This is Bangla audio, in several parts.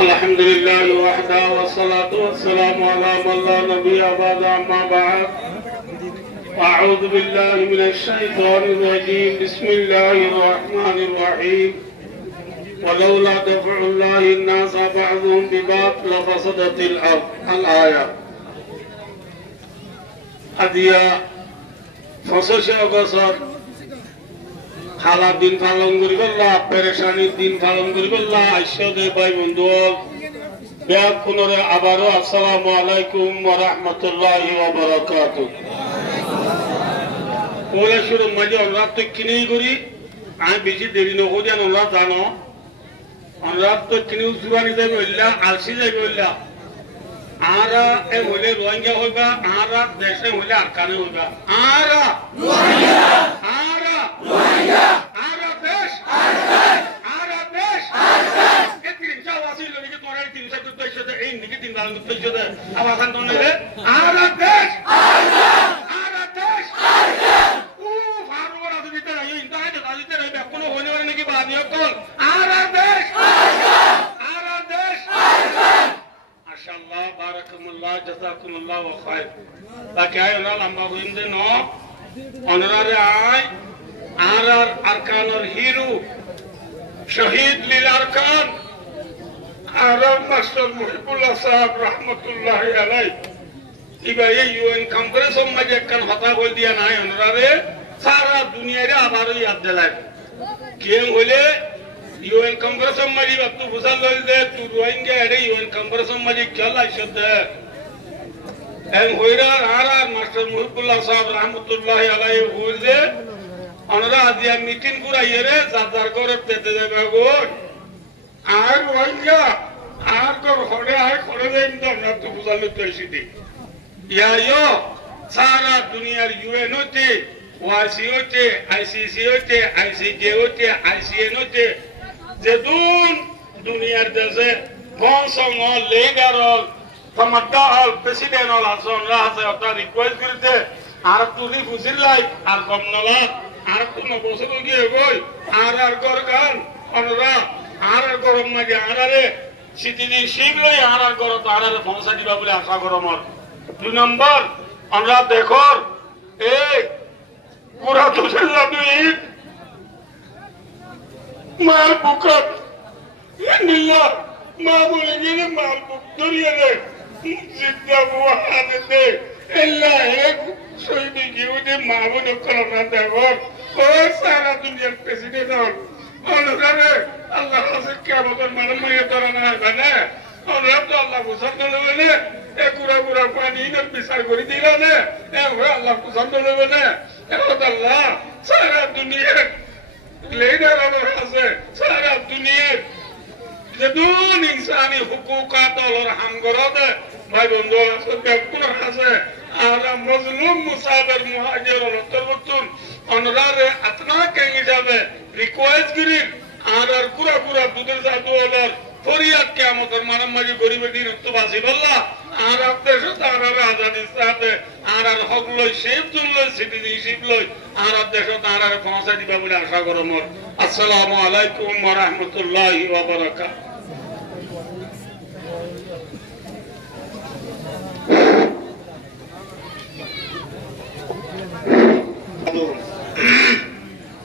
الحمد لله وحده والصلاة والسلام على من لا نبي بعد أما بعد أعوذ بالله من الشيطان الرجيم بسم الله الرحمن الرحيم ولولا دفع الله الناس بعضهم ببعض لفسدت الأرض الآية أديا فصوش أغسر খালা দিন পালন করি বললা পেরেশানির দিন পালন করি বললা আইসদে ভাই বন্ধু ব্যাগ পুনরে আবারও আসসালামু আলাইকুম ওয়া রাহমাতুল্লাহি ওয়া বারাকাতুহু ওলা শুরু মাঝে অনুরাগ তো কিনেই করি আমি বেশি দেরি নকরি জানো অনুরাগ জানো অনুরাগ তো কিনেও জুয়ানি যাবে বললা আলসি যাবে বললা আরা এ হলে রোহিঙ্গা হইবা আরা দেশে হলে আরকানে হইবা আরা রোহিঙ্গা আরা রোহিঙ্গা আরা দেশ আরা দেশ এ তিনটা ওয়াসি লগে তোরা তিনটা করতে সাথে এই নিকে তিন বার করতে সাথে আবার খান তোনে আরা দেশ আরা দেশ ও ফারুরা দিতে এই ইন্টারনেট দালিতে রে কোনো হইলে নাকি বানিও কল আরা দেশ আরা দেশ মাশাআল্লাহ বারাকাল্লাহ জাযাকুমুল্লাহ ওয়া খায়র তাকে আয় না লম্বা হইন্দে ন অনরারে আয় আর আরকানুল হিরু শহীদ লিল আরকান আর মাস্টার মুহিবুল্লাহ সাহেব রাহমাতুল্লাহি আলাইহি ইবা এই ইউএন কংগ্রেস মাঝে কান হতা বল দিয়া নাই অনরারে সারা দুনিয়ারে আবারই ইয়াদ দিলাই কেন হইলে ইউএন কংগ্রেস মাঝে বাতু বুঝাল লইলে তু রোহিঙ্গা এডে ইউএন কংগ্রেস মাঝে খেলা শব্দ এম হইরা আর মাস্টার মুহিবুল্লাহ সাহেব রাহমাতুল্লাহি আলাইহি হইলে অনরা দিয়া মিটিং করাইরে যাদার করে পেতে যাবে গো আর রোহিঙ্গা আর কর হড়ে আয় করে দেন তো না তু বুঝাল তো এসিদি ইয়ায়ো সারা দুনিয়ার ইউএন হতে ওয়াসি হতে আইসিসি হতে আইসিজে হতে আইসিএন হতে যেদুন দুনিয়ার দেশে বংশং লিডার ক্ষমতা হল প্রেসিডেন্ট হল আসন রাহাসে অর্থাৎ রিকোয়েস্ট করতে আর তুই বুঝির লাই আর কম নলা আর কোন বছর গিয়ে গই আর গর গান অনরা আর গরম মাঝে আরে সিটিদি শিব লই আর গর তো আর পৌঁছা দিবা বলে আশা করমর 2 নম্বর আমরা দেখো এই পুরা তুসে যাবি মাল বুকত নিল্লা মা বলে গেলে মাল বুক ধরিয়ে দে জিদ্দা বুয়া হাতে দে এল্লা এক শহীদ জীবনে মা বলে করোনা দেখো ও সারা দুনিয়ার প্রেসিডেন্ট হল অনুসারে আল্লাহ হাসির কেমন মানে মেয়ে ধরা না মানে অনুরাগ তো আল্লাহ পছন্দ নেবে না এ কুড়া কুড়া পানি বিচার করে দিল না এ আল্লাহ পছন্দ নেবে না আল্লাহ সারা দুনিয়ার লিডার আছে সারা দুনিয়ার যেদুন ইনসানি হুকুকাত অলর হামগরদে ভাই বন্ধু আছে বেকুর আছে আর মজলুম মুসাফির মুহাজির অলতরতুন অনরারে আতনা কেঙ্গে যাবে রিকোয়েস্ট করি আর কুরা কুরা দুধের জাদু অলর ফরিয়াদ কিয়ামতের মানমাজি গরিবের দিন তো বাসিব আল্লাহ আর আপনার সাথে আর আজাদি সাথে আর হক লই শিব লই সিটিজেনশিপ লই আর দেশ আর পৌঁছা দিবা বলে আশা করম আসসালামু আলাইকুম ওয়া রাহমাতুল্লাহি ওয়া বারাকাতুহু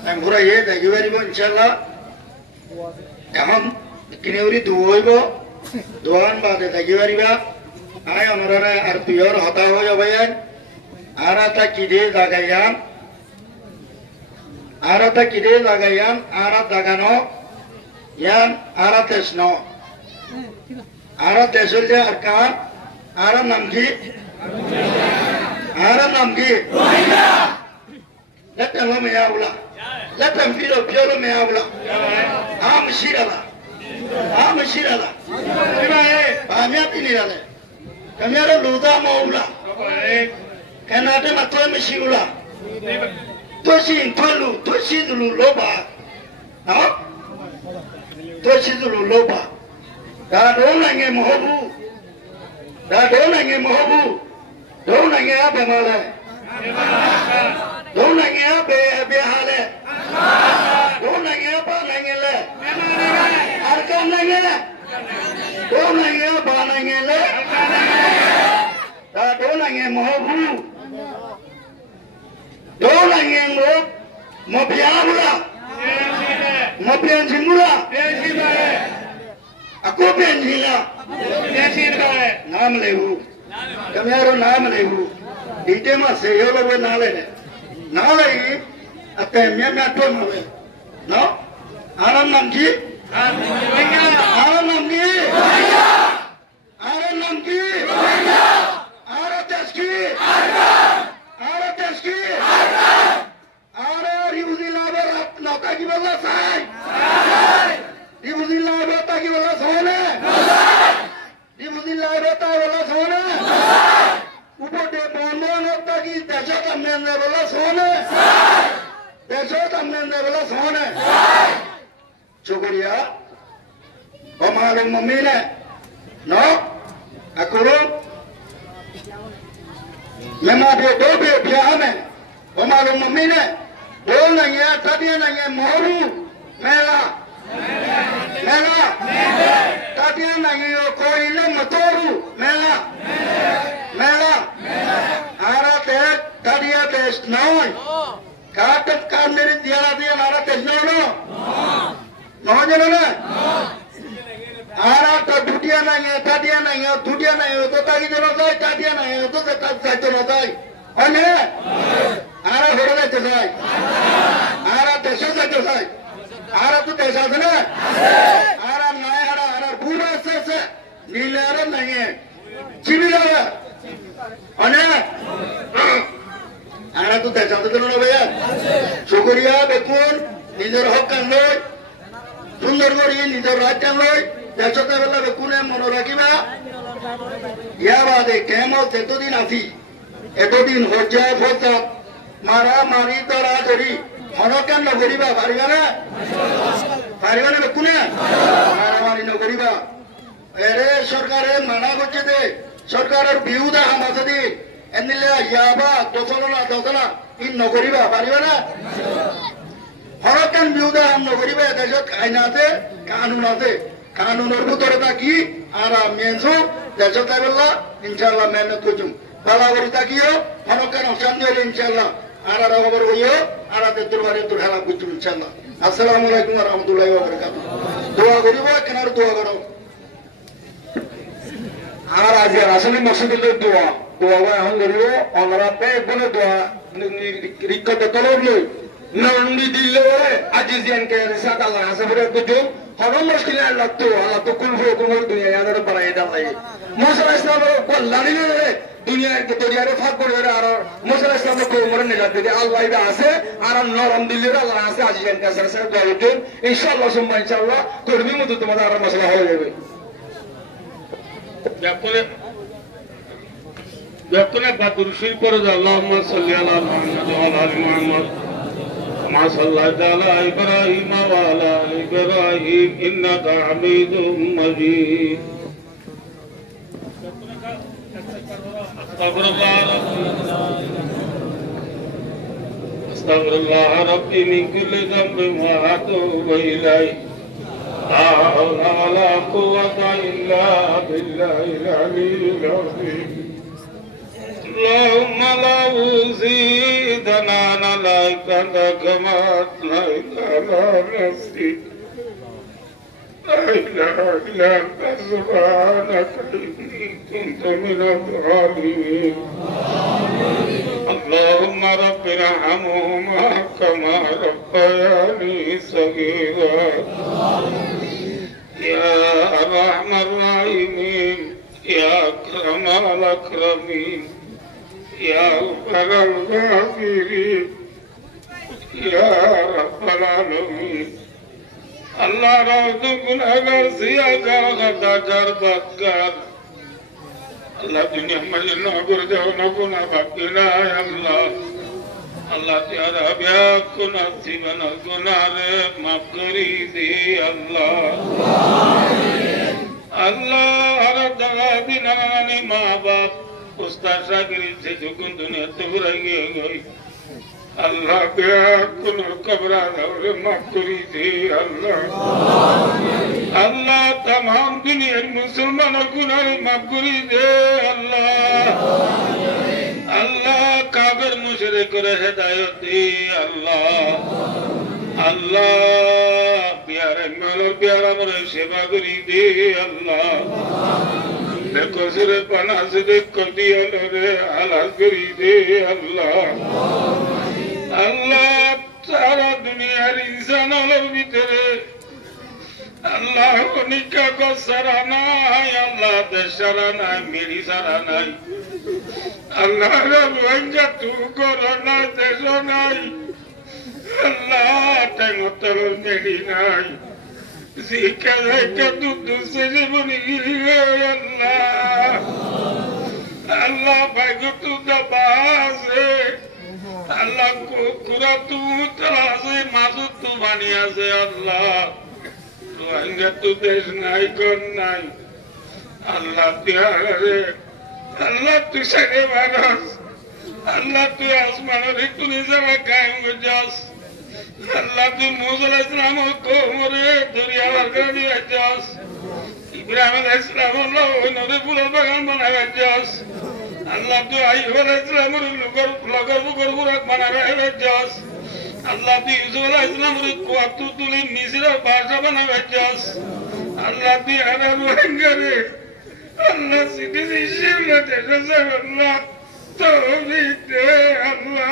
আমি ঘুরাইয়ে দেখি পারিব ইনশাআল্লাহ এখন কিনেউরি ধুইব দোয়ান বাদে দেখি পারিবা আয় অনরারে আর পিয়র হতা হয়ে যাবে আর তা কিদে লাগাইয়াম আর তা কিদে লাগাইয়াম আর দাগানো ইয়ান আর তেসন আর তেসলে আর কান আর নাম কি রোহিঙ্গা লেটন মে আউলা লেটন ফিরো পিয়র মে আউলা আম শিরালা আমি আপনি রালে kamera luda maula kanada na to mishula toshi dulu loba ha toshi dulu loba da dona nge mohobu dona nge abe male dona nge abe hale dona nge apa nangele le ta do na nge mo bu do na nge mo bia bu la mo pian sin bu la aku pian sin la naam lebu kamyaro naam lebu dite ma se yo lo na le nale atte mya mya to ma le no aram nam ki aram nam ki aram nam ki ara taski ara taski ara ribuzi labar nota ki balla sai ribuzi labar ta ki balla sone ribuzi labar ta balla sone উপরে বন্ধনতা কি দেশত আমনে বলা সোনে দেশত আমনে বলা সোনে শুকরিয়া ও মালুম মুমিনে নো আকরো মেমা দে দোবে বিয়ামে ও মালুম মুমিনে बोल नहीं है तदिया नहीं है मोरू मेरा मेरा तदिया नहीं है कोई ले मतोरू मेरा मेरा आरा ते तदिया ते स्नोई काटत काम मेरी दिया आरा ते स्नो नो जनो ना आरा तो दुटिया नहीं है तदिया नहीं है दुटिया नहीं है तो ताकि जनो जाए तदिया नहीं है तो ताकि जनो जाए अने आरा होरले जाए आरा देशो जाए आरा तो देशा से ना आरा नए आरा पूरा से नीले आरा नहीं है चिबिला है अने आरा तो देशा से ना भैया शुक्रिया बेकुन निजर हक कर लो सुंदर गोरी निजर राज कर लो देशो ते बेला बेकुन है मनोरकिबा या बात है केमो से तो दिन आसी एतो दिन हो जाए फोसा मारा मारी तोरा धरी हनकेन नगरीबा पारिबाना बेकुने मारा मारी नगरीबा एरे सरकारे माना करছে দে সরকারের বিউদা হামাসদি এনিলে ইয়াবা দসলা ইন নগরিবা পারিবানা হনকেন বিউদা হাম নগরিবা দেশত আইনাতে কানুন আছে কানুনের ভিতরে থাকি আরা মেনসু দেশত আইবলা ইনশাআল্লাহ মেহনত করছুম বালা করি থাকিও হনকেন শান্তি হইলে ইনশাআল্লাহ आरा खबर होइयो आरा ते दरबारे तो हेला बुझु इंशाल्लाह अस्सलामु अलैकुम व रहमतुल्लाहि व बरकातहू दुआ करिबो केनार दुआ करो आरा जे असली मकसद ले दुआ वा हम करियो हमरा पे गुने दुआ रिकत तलब ले नंदी दिले अजीजियन के रिसात अल्लाह सबरे कुजो हरो मुश्किल अल्लाह तो कुल दुनिया यादर बनाए डाले मूसा इस्लाम को लानी ले दुनिया के तोरियारे फाक করে আর মুসা ইসলাম को उम्र ने जाते थे अल्लाह इदा আছে আর নরম দিলের আল্লাহ আছে আজিজান কাছে স্যার দোয়া করুন ইনশাআল্লাহ সুম্মা ইনশাআল্লাহ করবি মত তোমাদের আর মশলা হয়ে যাবে যতনে বাদুর শুই পড়ে আল্লাহুম্মা সাল্লি আলা মুহাম্মাদ ওয়া আলা আলি মুহাম্মাদ মা সাল্লাল্লাহু আলা ইব্রাহিম ওয়া আলা আলি ইব্রাহিম ইন্নাকা হামিদুম মাজিদ استغفر الله ربي من كل ذنب واتوب اليه لا حول ولا قوه الا بالله العلي العظيم اللهم لا زيدنا عليك كما اثنيت على نفسي لا اله الا انت سبحانك اني كنت من الظالمين اللهم رب ارحمهما كما ربياني صغيرا يا ارحم الراحمين يا اكرم الاكرمين يا غفر الغافرين يا رب العالمين अल्लाह राज़ गुनाहगार सियाहगार खताकार बदकार अल्लाह दुनिया में ना गुरदे ना गुनाह बाकी ना है अल्लाह अल्लाह तेरा ब्याह को नसीब न गुनाह रे माफ करी दे अल्लाह अल्लाह हर दगा बिना नी माँ बाप उस्ताद शागिर से जो दुनिया तो रही गई আল্লাহ বিরাট কোন কবরা দাওরে মাফ করি দে আল্লাহ আল্লাহ तमाम দুনিয়ার মুসলমানের গুনাহ মাফ করি দে আল্লাহ আল্লাহ কাফের মুশরিকদের হেদায়েত দে আল্লাহ আল্লাহ প্যারে মাওলার প্যারা মরে সেবা করি দে আল্লাহ দেখো সিরে পানা সে দেখো দিয়া রে হালাল করি দে আল্লাহ আল্লাহ সারা দুনিয়ার ইনসানের ভিতরে আল্লাহ নিকা গো সারা নাই আল্লাহ দেশরা নাই মেরি সারা নাই আল্লাহ রঙ্গা তু করো না দেশ নাই আল্লাহ তেমতর মেরি নাই জিকা জিকা দুধ সে জীবনী আল্লাহ আল্লাহ ভাগ্য তু দাবাসে আল্লাহ কুরা তু তাসে মাসু তু বানিয়াছে আল্লাহ রোহিঙ্গা তু দেশ নাই কোন নাই আল্লাহ তুই আল্লাহ তুই সারে মানুষ আল্লাহ তুই আসমানের একটু নিজেরা কায়েম করছাস আল্লাহ তুই মুসা আলাইহিস সালাম কোমরে দরিয়ার গাড়ি আছাস ইব্রাহিম আলাইহিস সালাম আল্লাহ ওই নদী ফুলের বাগান বানাইছাস আল্লাহ তুই আইয়ুব আলাইহিস সালামের লগর বুকুর বানাইছাস আল্লাহ তুই ইউসুফ আলাইহিস সালামের কুয়াতু তুলি মিসরের ভাষা বানাইছাস আল্লাহ তুই আনা রোহিঙ্গারে আল্লাহ সিদ্ধি শিবলে দেশে আল্লাহ তৌফিক দে আল্লাহ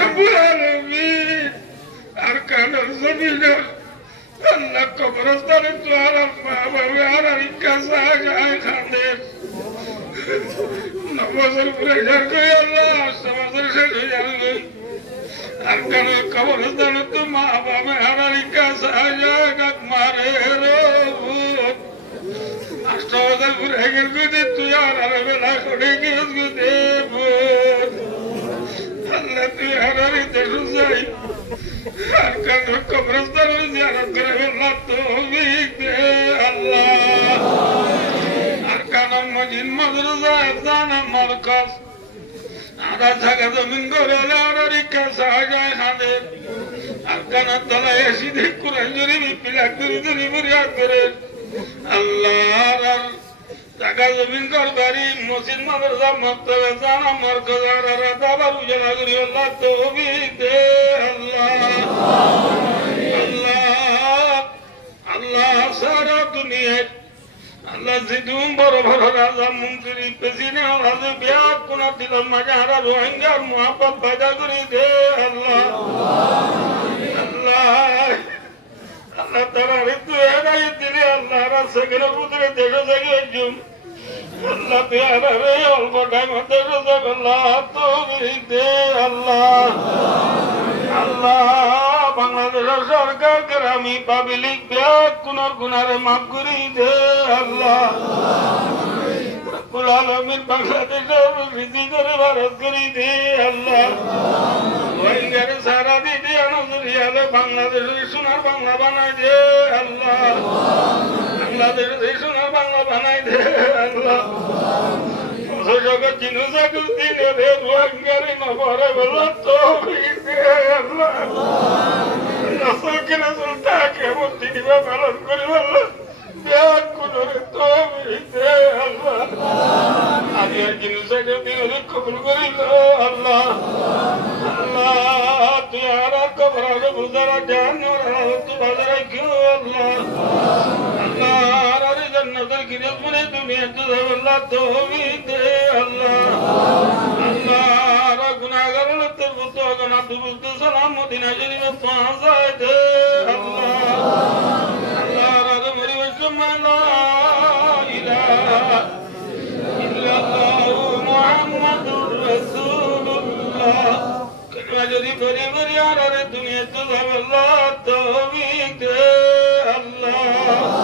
রব্বুল আলামিন আরকানুল জমিনের আল্লাহ কবরস্থানে তো আর মা বাবা আর কাসা যায় খানের নবজর পুরে যাবে আল্লাহ সমাজের শেষ যাবে আরকানুল কবরস্থানে তো মা বাবা আর কাসা যায় গাক মারে রব আষ্টবজর পুরে গেল গুদে তুই আর বেলা করে গেল গুদে আল্লাহ তুই আর দেশ যাই আরকানুল কবরস্থানে জিয়ারত করে আল্লাহ তৌফিক দে আল্লাহ আরকানুল মজিদ মাদ্রাসা ইফতানা মারকাজ আদা জায়গা জমিন করে আর কাসা যায় খানের আরকানুল তলায় সিধে কুরআন শরীফ পিলাক ধরে বুরিয়াত করে আল্লাহ জায়গা জমিন কর বাড়ি মসজিদ মাদ্রাসা মক্তবে জানা মারকাজ আর দাবার উজালা করি আল্লাহ তৌফিক দে আল্লাহ আল্লাহ আল্লাহ সারা দুনিয়া আল্লাহ জিদুম বড় বড় রাজা মন্ত্রী প্রেসিডেন্ট আল্লাহ বিয়াত কোনা দিলাম মাজারা রোহিঙ্গার মোহাব্বত বাজা করে দে আল্লাহ আল্লাহ আল্লাহ তারা ঋতু হেদায়েত দিলে আল্লাহ রাসেগের পুত্রে দেশে জাগে জুম আল্লাহ পেয়ারা রে অল্প টাইম হতে রোজা আল্লাহ তৌফিক দে আল্লাহ আল্লাহ বাংলাদেশের সরকার গ্রামী পাবলিক ব্যাগ কোনার গুনারে মাফ করি দে আল্লাহ রব্বুল আলামিন বাংলাদেশের রিজিকের বারত করি দে আল্লাহ রোহিঙ্গারে সারা দিতে আনজরিয়ালে বাংলাদেশের সোনার বাংলা বানাই দে আল্লাহ বাংলাদেশের সোনার বাংলা বানাই দে আল্লাহ জগৎ জিনু জাগল দিনে রে রোহিঙ্গারে নবরে বলা তৌফিক দে আল্লাহ রাসূল কে রাসূল তাকে মুক্তি দিবা পালন করি আল্লাহ ব্যাগ কোনরে তৌফিক দে আল্লাহ আগে জিনু জাগল দিনে কবুল করিল আল্লাহ আল্লাহ তুই আর কবরে বুজারা জানোর তু বাজারে গো আল্লাহ আল্লাহ আর জান্নাতের কিরাত মনে দুনিয়া তো আল্লাহ তৌফিক দে আল্লাহ আল্লাহ গুনাহগার লতে বুতো গনা দুরুদ সালাম মদিনা শরীফে পৌঁছায় দে আল্লাহ আল্লাহ রাগ মরি ওয়াসমালা ইলাহা ইল্লাল্লাহু মুহাম্মাদুর রাসূলুল্লাহ কলমা যদি পড়ে পড়ে আর দুনিয়া তো আল্লাহ তৌফিক দে আল্লাহ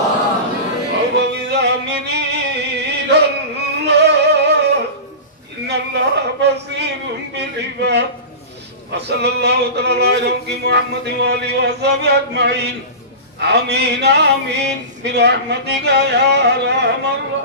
وصلى الله تعالى على محمد وآله وصحبه أجمعين آمين آمين برحمتك يا أرحم الراحمين